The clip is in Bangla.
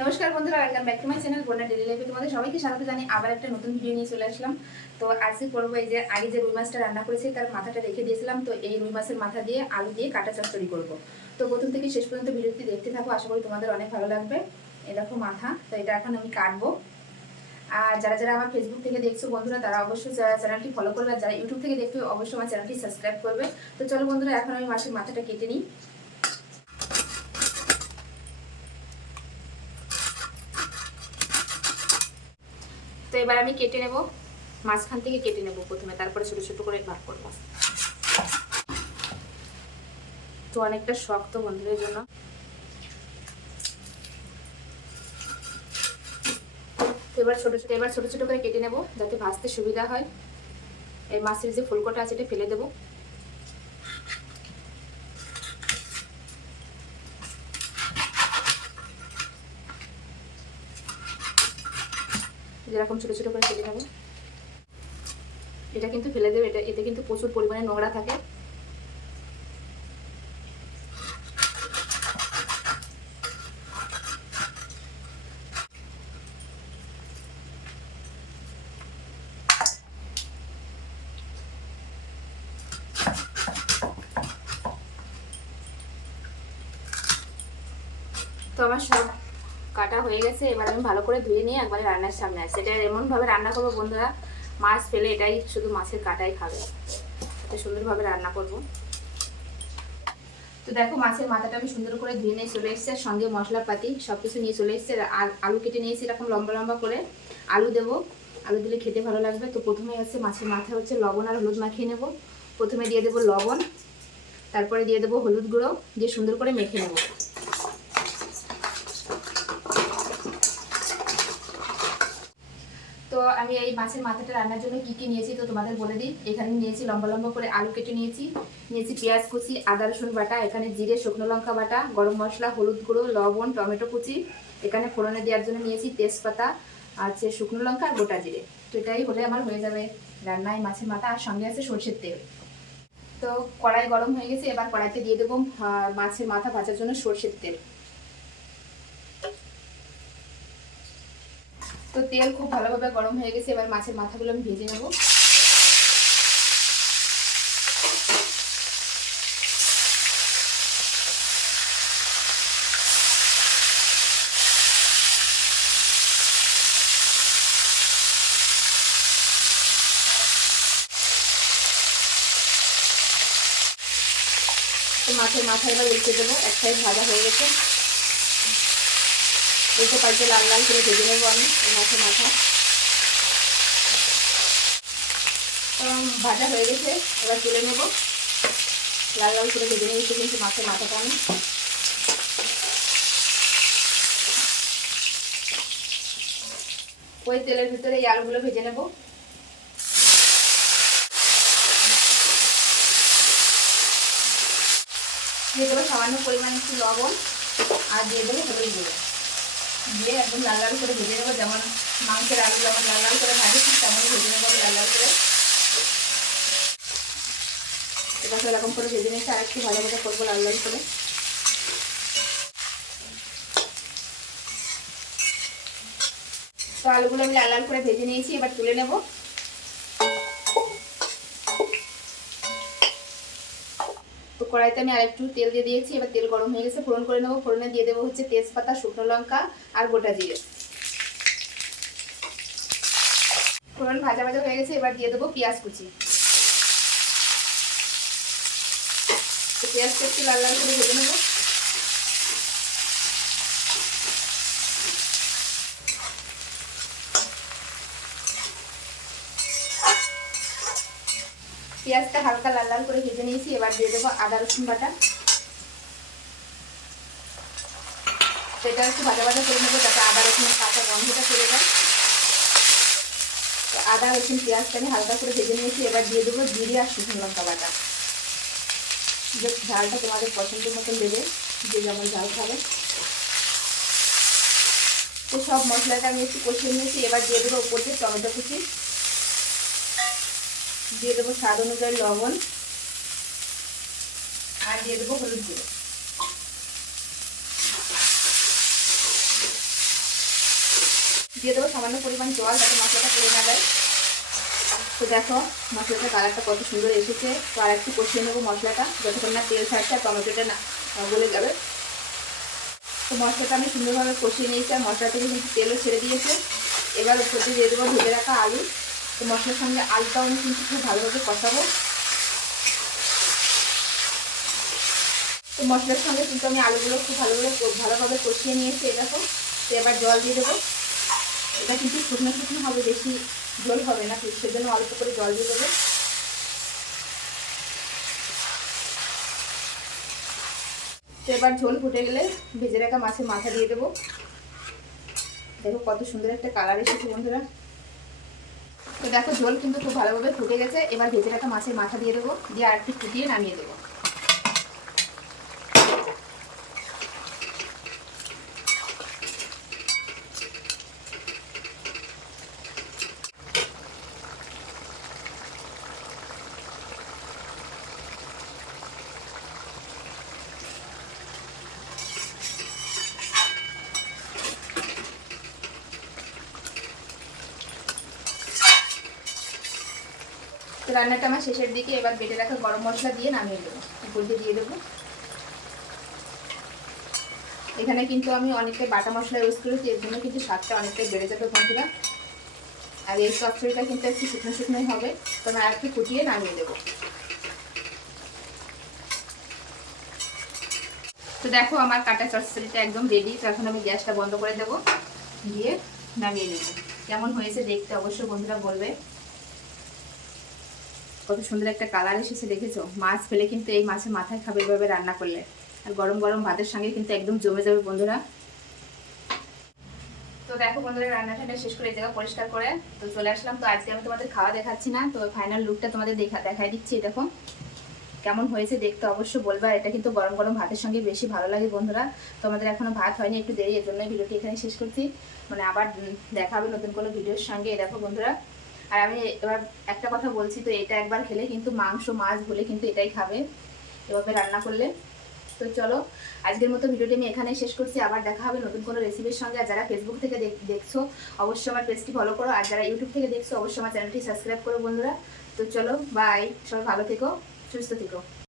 নমস্কার বন্ধুরা welcome back to my channel বোনা ডেলি লাইফে তোমাদের সবাইকে স্বাগত জানি আবার একটা নতুন ভিডিও নিয়ে চলে আসলাম। তো আজকে করব এই যে, আগে যে রুই মাছটা রান্না করেছি, তার মাথাটা রেখে দিয়েছিলাম। তো এই রুই মাছের মাথা দিয়ে আলু দিয়ে কাটা চচ্চড়ি করব। তো প্রথম থেকে শেষ পর্যন্ত ভিডিওটি দেখতে থাকো, আশা করি তোমাদের অনেক ভালো লাগবে। এই দেখো মাথা, তো এটা এখন আমি কাটবো। আর যারা যারা আমার ফেসবুক থেকে দেখছ বন্ধুরা, তারা অবশ্যই যারা চ্যানেলটি ফলো করবে। আর যারা ইউটিউব থেকে দেখছ অবশ্যই আমার চ্যানেলটি সাবস্ক্রাইব করবে। তো চলো বন্ধুরা, এখন আমি মাছের মাথাটা কেটে নিই। এবার আমি কেটে নেব, মাঝখান থেকে কেটে নেব প্রথমে, তারপরে ছোট ছোট করে ভাগ করব। তো অনেকটা শক্ত বন্ধুদের জন্য। এবার ছোট ছোট, এবার ছোট ছোট করে কেটে নেব, যাতে ভাজতে সুবিধা হয়। এই মাছের যে ফুলকোটা আছে এটা ফেলে দেবো। যেরকম ছোট ছোট করে কেটে নেব। এটা কিন্তু ফেলে দেবে, এটা, এতে কিন্তু প্রচুর পরিমাণে নোংরা থাকে। তো আমার সব কাটা হয়ে গেছে, এবার আমি ভালো করে ধুয়ে নিয়ে একবারে রান্নার সামনে আসছি। এটা এমনভাবে রান্না করব বন্ধুরা, মাছ পেলে এটাই শুধু মাছের কাটাই খাবে। এটা সুন্দরভাবে রান্না করব। তো দেখো মাছের মাথাটা আমি সুন্দর করে ধুয়ে নিয়ে চলে এসেছি, আর সঙ্গে মশলাপাতি সব কিছু নিয়ে চলে এসেছে, আর আলু কেটে নিয়েছি এরকম লম্বা লম্বা করে। আলু দেবো। আলু দিলে খেতে ভালো লাগবে। তো প্রথমে হচ্ছে মাছের মাথায় হচ্ছে লবণ আর হলুদ মাখিয়ে নেব। প্রথমে দিয়ে দেবো লবণ, তারপরে দিয়ে দেবো হলুদ গুঁড়ো, দিয়ে সুন্দর করে মেখে নেব তো আমি এই মাছের মাথাটা রান্নার জন্য কি কি নিয়েছি তো তোমাদের বলে দিই। এখানে নিয়েছি লম্বা লম্বা করে আলু কেটে নিয়েছি নিয়েছি পেঁয়াজ কুচি, আদা রসুন বাটা, এখানে জিরে, শুকনো লঙ্কা বাটা, গরম মশলা, হলুদ গুঁড়ো, লবণ, টমেটো কুচি, এখানে ফোড়নে দেওয়ার জন্য নিয়েছি তেজপাতা আছে শুকনো লঙ্কা আর গোটা জিরে। তো এটাই হলে আমার হয়ে যাবে রান্নায় মাছের মাথা, আর সঙ্গে আছে সর্ষের তেল। তো কড়াই গরম হয়ে গেছে, এবার কড়াইতে দিয়ে দেবো মাছের মাথা ভাজার জন্য সর্ষের তেল। তো তেল খুব ভালোভাবে গরম হয়ে গেছে, এবার মাছের মাথাগুলো আমি ভেজে নেব। মাছের মাথা এবার উল্টে দেবো এক সাইড ভাজা হয়ে গেছে। উল্টো পাল্টে লাল লাল করে ভেজে নেব আমি মাছের মাথা। ভাজা হয়ে গেছে, এবার তুলে নেব। লাল লাল করে ভেজে নিয়েছি কিন্তু মাছের মাথাটা আমি। ওই তেলের ভিতরে এই আলুগুলো ভেজে নেব। দিয়ে দেবো সামান্য পরিমাণে একটু লবণ, আর দিয়ে দেবো হলুদ গুঁড়ো। দিয়ে একদম লাল লাল করে ভেজে নেব, যেমন মাংসের আলু যেমন লাল লাল করে ভাজে তেমনই ভেজে নেব লাল লাল করে। এবার এরকম করে ভেজে নিয়েছি, আর একটু ভালো করে করব লাল লাল করে। তো আলুগুলো আমি লাল লাল করে ভেজে নিয়েছি, এবার তুলে নেব। কড়াইতে আমি আরেকটু তেল দিয়ে দিয়েছি, এবার তেল গরম হয়ে গেছে, ফোড়ন করে নেব। ফোড়নে দিয়ে দেবো হচ্ছে তেজপাতা, শুকনো লঙ্কা আর গোটা জিরে। ফোড়ন ভাজা ভাজা হয়ে গেছে, এবার দিয়ে দেবো পেঁয়াজ কুচি। পেঁয়াজটা একটু লাল লাল করে ভেজে নেব। পেঁয়াজটা হালকা লাল লাল করে ভেজে নিয়েছি, এবার দিয়ে দেবো আদা, রসুন বাটা। সেটা একটু ভাজা ভাজা করে নেব, যাতে আদা রসুনের কাঁচা গন্ধটা চলে যায়। আদা, রসুন, পেঁয়াজটা আমি হালকা করে ভেজে নিয়েছি, এবার দিয়ে দেবো জিরে আর শুকনো লঙ্কা বাটা। যে ঝালটা তোমাদের পছন্দের মতন দেবে, যে যেমন ঝাল খাবে। তো সব মশলাটা আমি একটু কষিয়ে নিয়েছি, এবার দিয়ে দেবো উপর দিয়ে টমেটো কুচি। দিয়ে দেবো স্বাদ অনুযায়ী লবণ আর দিয়ে দেবো হলুদ গুঁড়ো। দিয়ে দেবো সামান্য পরিমাণ জল যাতে মশলাটা পুড়ে না দেয় তো দেখো মশলাটা কালারটা কত সুন্দর এসেছে। তো আর একটু কষিয়ে নেব মশলাটা, যতক্ষণ না তেল ছাড়ছে টমেটোটা না গলে যাবে। তো মশলাটা আমি সুন্দরভাবে কষিয়ে নিয়েছি আর মশলা থেকে কিন্তু তেলও ছেড়ে দিয়েছে। এবার উপরে দিয়ে দেবো ভেজে রাখা আলু। তো মশলার সঙ্গে আলুটাও আমি কিন্তু খুব ভালোভাবে কষাবো। তো মশলার সঙ্গে কিন্তু আমি আলুগুলো খুব ভালোভাবে ভালোভাবে কষিয়ে নিয়েছি দেখো। তো এবার জল দিয়ে দেবো। এটা কিন্তু শুকনো শুকনো হবে, বেশি জল হবে না সেজন্য অল্প করে জল দিয়ে দেবো। তো এবার ঝোল ফুটে গেলে ভেজে রাখা মাছের মাথা দিয়ে দেবো। দেখো কত সুন্দর একটা কালার এসেছে বন্ধুরা। তো দেখো, ঝোল কিন্তু খুব ভালোভাবে ফুটে গেছে। এবার ভেজে রাখা মাছের মাথা দিয়ে দেবো। দিয়ে আর একটু ফুটিয়ে নামিয়ে দেবো। রান্নাটা আমার শেষের দিকে, এবার বেটে রাখা গরম মশলা দিয়ে নামিয়ে দেবো উপরে দিয়ে দেবো। এখানে কিন্তু আমি অনেকটাই বাটা মশলা ইউজ করেছি, এর জন্য কিন্তু স্বাদটা অনেকটাই বেড়ে যাবে বন্ধুরা। আর এই চচ্চড়িটা কিন্তু একটু শুকনো শুকনোই হবে, তো আমি আর একটু ফুটিয়ে নামিয়ে দেবো। তো দেখো আমার কাটা চচ্চড়িটা একদম রেডি তো এখন আমি গ্যাসটা বন্ধ করে দেবো, দিয়ে নামিয়ে নেব। কেমন হয়েছে দেখতে অবশ্যই বন্ধুরা বলবে। কত সুন্দর একটা কালার এসেছে, দেখেছ? মাছ ফেলে কিন্তু এই মাছের মাথায় খাবে এভাবে রান্না করলে। আর গরম গরম ভাতের সঙ্গে কিন্তু একদম জমে যাবে, বন্ধুরা। তো দেখো বন্ধুরা রান্না ঠান্না শেষ করে এই জায়গা পরিষ্কার করে তো চলে আসলাম। তো আজকে আমি তোমাদের খাওয়া দেখাচ্ছি না, তো ফাইনাল লুকটা তোমাদের দেখা দেখাই দিচ্ছি দেখো। কেমন হয়েছে দেখতে অবশ্যই বলবে আর এটা কিন্তু গরম গরম ভাতের সঙ্গে বেশি ভালো লাগে, বন্ধুরা। তোমাদের এখনও ভাত হয়নি একটু দেরি এর জন্য ভিডিওটি এখানে শেষ করছি। মানে আবার দেখা হবে নতুন কোনো ভিডিওর সঙ্গে দেখো বন্ধুরা। আর আমি এবার একটা কথা বলছি, তো এটা একবার খেলে কিন্তু মাংস মাছ বলে কিন্তু এটাই খাবে। এভাবে রান্না করলে। তো চলো, আজকের মতো ভিডিওটি আমি এখানে শেষ করছি। আবার দেখা হবে নতুন কোনো রেসিপির সঙ্গে। আর যারা ফেসবুক থেকে দেখছ, অবশ্যই আমার পেজটি ফলো করো। আর যারা ইউটিউব থেকে দেখছ, অবশ্যই আমার চ্যানেলটি সাবস্ক্রাইব করো বন্ধুরা। তো চলো বাই সবাই ভালো থেকো, সুস্থ থেকো।